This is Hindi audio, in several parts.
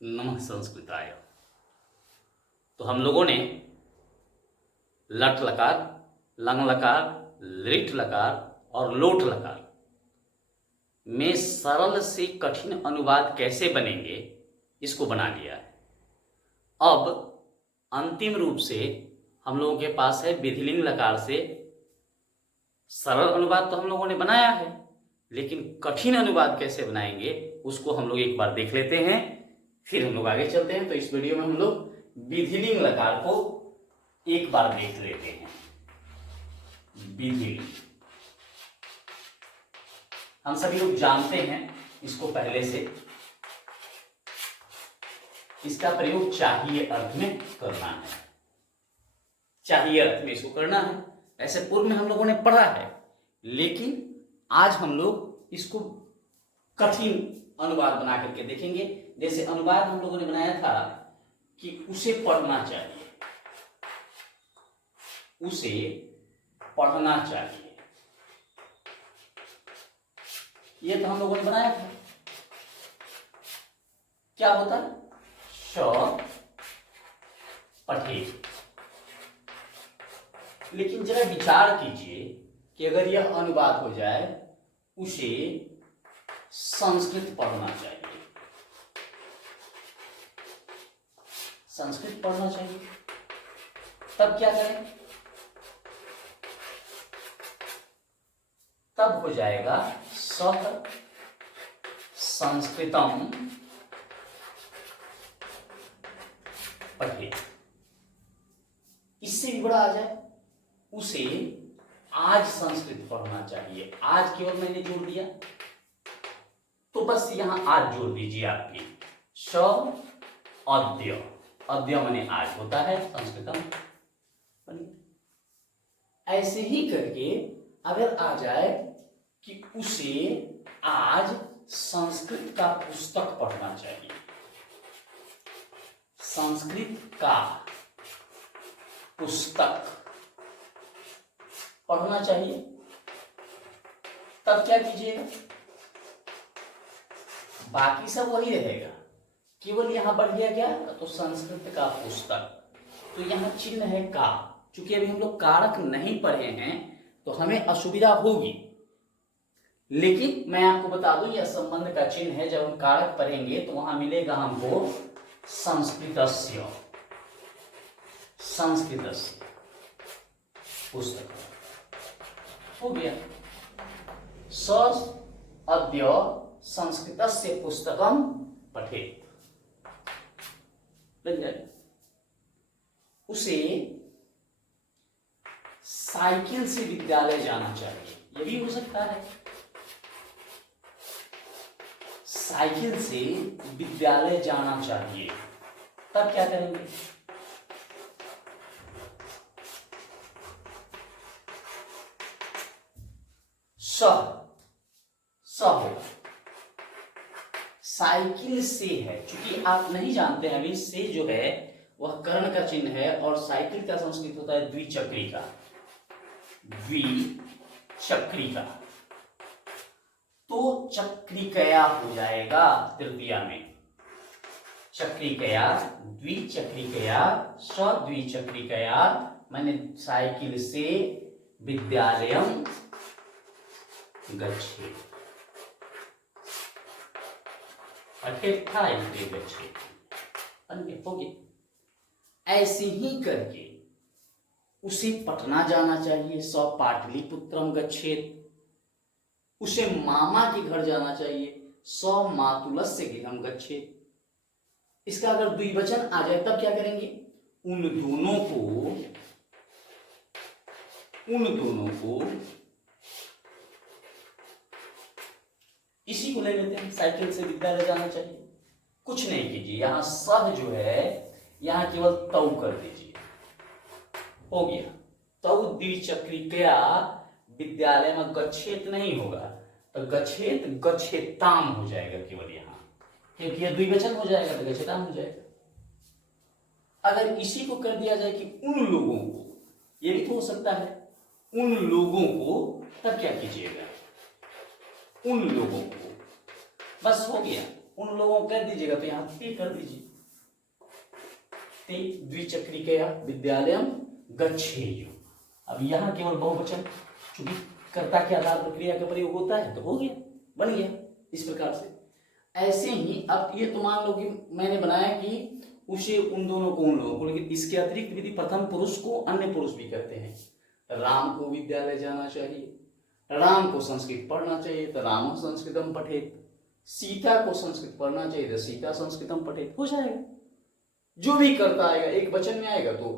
नमः संस्कृताय। तो हम लोगों ने लट लकार, लंग लकार, लिट लकार और लोट लकार में सरल से कठिन अनुवाद कैसे बनेंगे इसको बना लिया है। अब अंतिम रूप से हम लोगों के पास है विधिलिंग लकार से सरल अनुवाद तो हम लोगों ने बनाया है, लेकिन कठिन अनुवाद कैसे बनाएंगे उसको हम लोग एक बार देख लेते हैं, फिर हम लोग आगे चलते हैं। तो इस वीडियो में हम लोग विधिलिंग लकार को एक बार देख लेते हैं। विधिलिंग हम सभी लोग जानते हैं इसको पहले से, इसका प्रयोग चाहिए अर्थ में करना है। चाहिए अर्थ में इसको करना है। ऐसे पूर्व में हम लोगों ने पढ़ा है, लेकिन आज हम लोग इसको कठिन अनुवाद बना करके देखेंगे। जैसे अनुवाद हम लोगों ने बनाया था कि उसे पढ़ना चाहिए, उसे पढ़ना चाहिए, ये तो हम लोगों ने बनाया था। क्या होता है? श पठेत। लेकिन जरा विचार कीजिए कि अगर यह अनुवाद हो जाए उसे संस्कृत पढ़ना चाहिए, संस्कृत पढ़ना चाहिए, तब क्या करें? तब हो जाएगा सह संस्कृतम पठेत। इससे भी बड़ा आ जाए, उसे आज संस्कृत पढ़ना चाहिए। आज केवल मैंने जोड़ दिया तो बस यहां आज जोड़ दीजिए आपकी श अद्य। अद्य माने आज होता है संस्कृतम। ऐसे ही करके अगर आ जाए कि उसे आज संस्कृत का पुस्तक पढ़ना चाहिए, संस्कृत का पुस्तक पढ़ना चाहिए, तब क्या कीजिएगा? बाकी सब वही रहेगा, केवल यहां बढ़ गया क्या? तो संस्कृत का पुस्तक। तो यहां चिन्ह है का। चूंकि अभी हम लोग कारक नहीं पढ़े हैं तो हमें असुविधा होगी, लेकिन मैं आपको बता दूं यह संबंध का चिन्ह है। जब हम कारक पढ़ेंगे तो वहां मिलेगा हमको संस्कृतस्य, संस्कृतस्य पुस्तक। हो गया स अद्य संस्कृतस्य पुस्तकम पठेत। बन जाए। उसे साइकिल से विद्यालय जाना चाहिए, यह भी हो सकता है। साइकिल से विद्यालय जाना चाहिए, तब क्या करेंगे? स होगा। साइकिल से है, क्योंकि आप नहीं जानते हैं अभी, से जो है वह कर्ण का चिन्ह है और साइकिल का संस्कृत होता है द्विचक्री का, द्विचक्री का। तो चक्रिकया हो जाएगा तृतीया में। चक्रिकया, द्विचक्रिकया, सद्विचक्रिकया माने साइकिल से विद्यालयम गच्छेत्। पठेत था इसलिए गच्छेत्, अन्य हो गया। ऐसे ही करके उसे पटना जाना चाहिए, स पाटलिपुत्रम गच्छेत्। उसे मामा के घर जाना चाहिए, स मातुलस्य गृहम गच्छेत्। इसका अगर द्विवचन आ जाए तब क्या करेंगे? उन दोनों को इसी को ले लेते हैं, साइकिल से विद्यालय जाना चाहिए। कुछ नहीं कीजिए, यहां सह जो है यहां केवल तौ कर दीजिए, हो गया। तौ द्विचक्रिकया विद्यालय में गच्छेत नहीं होगा, तो गच्छेत गच्छेताम हो जाएगा केवल यहां, क्योंकि यह द्विवचन हो जाएगा तो गच्छेताम हो जाएगा। अगर इसी को कर दिया जाए कि उन लोगों को, यह भी तो हो सकता है, उन लोगों को, तब क्या कीजिएगा? उन लोगों को, बस हो गया। उन लोगों को कह दीजिएगा, तो यहाँ ते कर दीजिए, ते द्विचक्रिकया विद्यालयम गच्छेयु। अब यहाँ केवल बहुवचन, चूंकि कर्ता के आधार पर क्रिया का प्रयोग होता है, तो हो गया, बन गया इस प्रकार से। ऐसे ही अब ये तो मान लो कि मैंने बनाया कि उसे, उन दोनों को, उन लोगों को, लेकिन इसके अतिरिक्त विधि प्रथम पुरुष को अन्य पुरुष भी करते हैं। राम को विद्यालय जाना चाहिए, राम को संस्कृत पढ़ना चाहिए, तो राम संस्कृतम पठेत। सीता को संस्कृत पढ़ना चाहिए, तो सीता संस्कृतम पठेत। हो जाएगा, जो भी करता आएगा, एक वचन में आएगा तो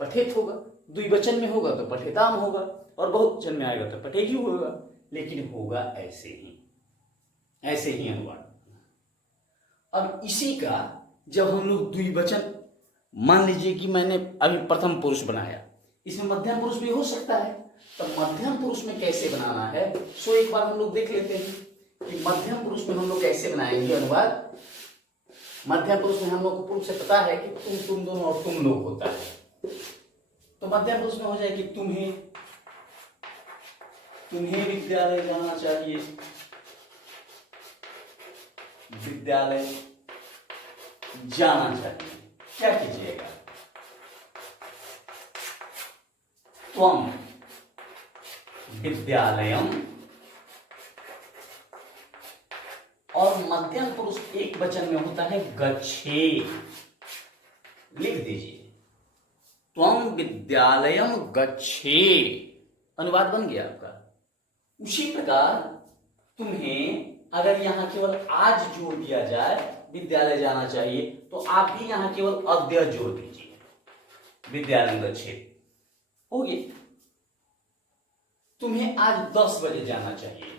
पठेत होगा, द्विवचन में होगा तो पठेताम होगा, और बहुवचन में आएगा तो पठेयु होगा। लेकिन होगा ऐसे ही अनुवाद। अब इसी का जब हम लोग द्विवचन, मान लीजिए कि मैंने अभी प्रथम पुरुष बनाया, इसमें मध्यम पुरुष भी हो सकता है, तो मध्यम पुरुष में कैसे बनाना है, सो एक बार हम लोग देख लेते हैं कि मध्यम पुरुष में हम लोग कैसे बनाएंगे अनुवाद। मध्यम पुरुष में हम लोग को पूर्व से पता है कि तुम दोनों और तुम लोग होता है, तो मध्यम पुरुष में हो जाए कि तुम्हें विद्यालय जाना चाहिए, विद्यालय जाना चाहिए। क्या कीजिएगा, त्वम विद्यालयम, और मध्यम पुरुष एक वचन में होता है गच्छे, लिख दीजिए, त्वम विद्यालयम गच्छे, अनुवाद बन गया आपका। उसी प्रकार तुम्हें अगर यहां केवल आज जोड़ दिया जाए, विद्यालय जाना चाहिए, तो आप भी यहां केवल अद्य जोड़ दीजिए, विद्यालय गच्छे, हो गया। तुम्हें आज 10 बजे जाना चाहिए,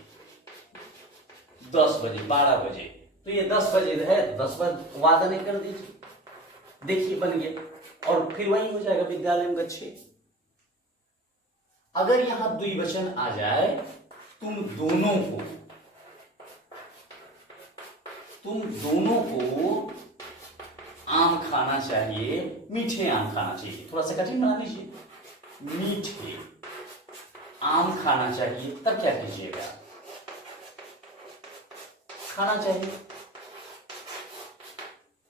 10 बजे, 12 बजे, तो ये 10 बजे है, 10 बजे वादा नहीं कर दीजिए, देखिए बन गया, और फिर वही हो जाएगा विद्यालय में गच्छे। अगर यहां द्विवचन आ जाए, तुम दोनों को आम खाना चाहिए, मीठे आम खाना चाहिए, थोड़ा सा कठिन बना लीजिए, मीठे आम खाना चाहिए, तब क्या कीजिएगा, खाना चाहिए।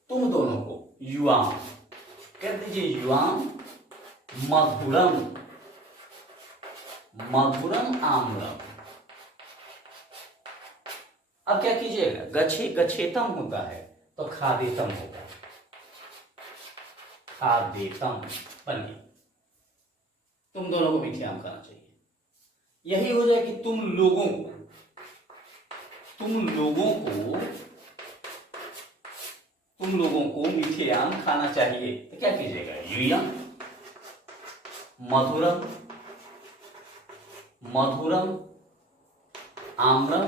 तुम दोनों को युवाम कर दीजिए, युवाम मधुरम आम्रम। अब क्या कीजिएगा, गच्छेतम होता है तो खादेतम होगा, खादेतम बन गया। तुम दोनों को मीठे आम खाना चाहिए, यही हो जाए कि तुम लोगों को मीठे आम खाना चाहिए, तो क्या कीजिएगा, यूयम मधुरम आम्रम,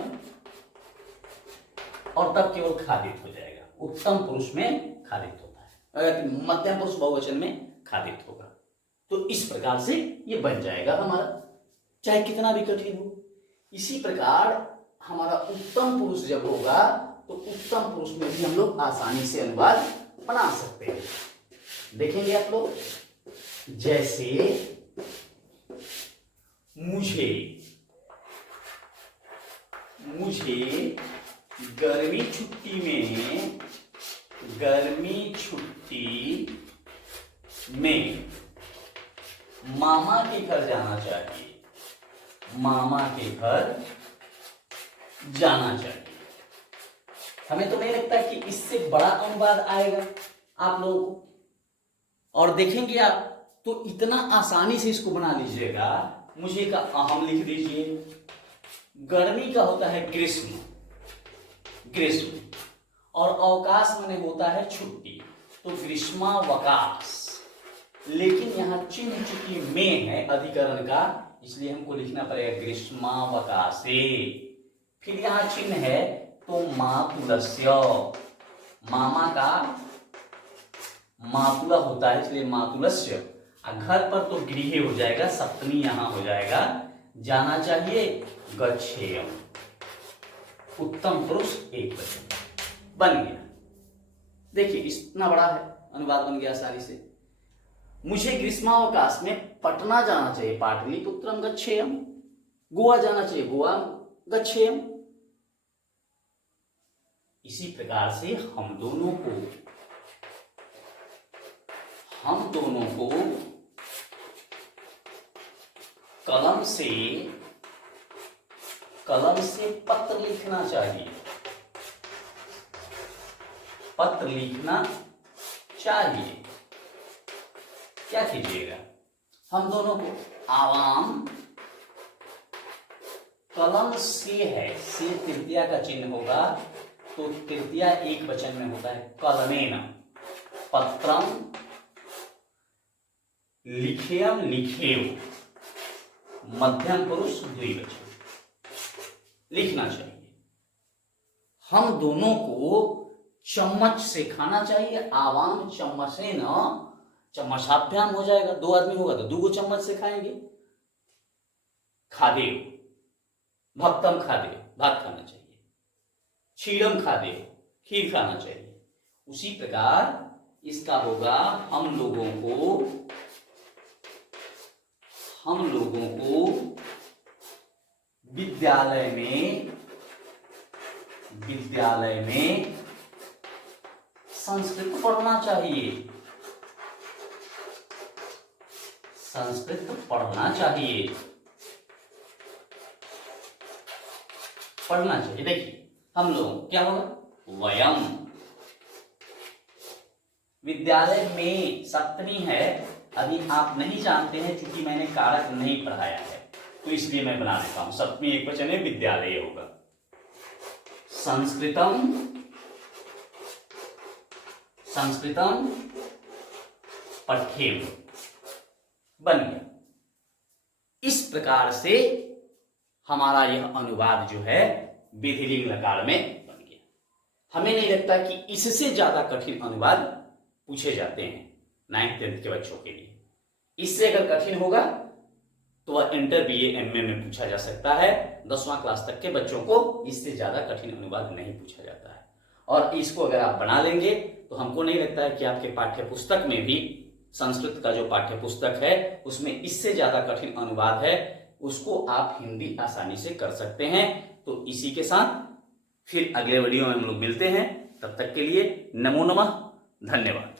और तब केवल खादित हो जाएगा। उत्तम पुरुष में खादित होता है, मध्यम पुरुष बहुवचन में खादित होगा। तो इस प्रकार से ये बन जाएगा हमारा, चाहे कितना भी कठिन हो। इसी प्रकार हमारा उत्तम पुरुष जब होगा, तो उत्तम पुरुष में भी हम लोग आसानी से अनुवाद बना सकते हैं। देखेंगे आप लोग, जैसे मुझे गर्मी छुट्टी में मामा के घर जाना चाहिए, हमें तो नहीं लगता कि इससे बड़ा अनुवाद आएगा आप लोगों को। और देखेंगे आप तो इतना आसानी से इसको बना लीजिएगा। मुझे का अहम लिख दीजिए, गर्मी का होता है ग्रीष्म, और अवकाश माने होता है छुट्टी, तो ग्रीष्मावकाश। लेकिन यहाँ चिन्ह चूंकि में है अधिकरण का, इसलिए हमको लिखना पड़ेगा ग्रीष्मावकाशे। फिर यहाँ चिन्ह है तो मातुलस्य, मामा का मातुला होता है, इसलिए मातुलस्य। घर पर तो गृह हो जाएगा, सप्तमी यहां हो जाएगा, जाना चाहिए गच्छेयम। उत्तम पुरुष एक वचन बन गया। देखिए इतना बड़ा है, अनुवाद बन गया आसानी से। मुझे ग्रीष्मावकाश में पटना जाना चाहिए, पाटलिपुत्रम गच्छेयम। गोवा जाना चाहिए, गोवा गच्छेयम। इसी प्रकार से हम दोनों को कलम से पत्र लिखना चाहिए। पत्र लिखना चाहिए। क्या कीजिएगा, हम दोनों को आवाम कलम से है, से तृतीया का चिन्ह होगा, तो तृतीया एक वचन में होता है कलमेन, पत्रम लिखेयम लिखेव, मध्यम पुरुष द्विवचन, लिखना चाहिए। हम दोनों को चम्मच से खाना चाहिए। आवाम चम्मच से न, चम्मचाभ्याम हो जाएगा, दो आदमी होगा तो दो चम्मच से खाएंगे। खादेव, भक्तम खादेव, भात खाना चाहिए। क्षीरम खादेव, खीर खाना चाहिए। उसी प्रकार इसका होगा हम लोगों को विद्यालय में संस्कृत पढ़ना चाहिए। संस्कृत पढ़ना चाहिए। देखिए हम लोग क्या होगा, वयम। विद्यालय में सप्तमी है, अभी आप नहीं जानते हैं क्योंकि मैंने कारक नहीं पढ़ाया है, तो इसलिए मैं बना देता हूं। सप्तमी एक वचन है, विद्यालय होगा। संस्कृतम पठेम, बन गया। इस प्रकार से हमारा यह अनुवाद जो है विधिलिंग लकार में बन गया। हमें नहीं लगता कि इससे ज्यादा कठिन अनुवाद पूछे जाते हैं 9th 10th के बच्चों के लिए। इससे अगर कठिन होगा तो वह इंटर BA MA में पूछा जा सकता है। 10वां क्लास तक के बच्चों को इससे ज्यादा कठिन अनुवाद नहीं पूछा जाता है। और इसको अगर आप बना लेंगे तो हमको नहीं लगता है कि आपके पाठ्य पुस्तक में भी, संस्कृत का जो पाठ्य पुस्तक है उसमें इससे ज्यादा कठिन अनुवाद है, उसको आप हिंदी आसानी से कर सकते हैं। तो इसी के साथ फिर अगले वीडियो में हम लोग मिलते हैं। तब तक के लिए नमो नमः, धन्यवाद।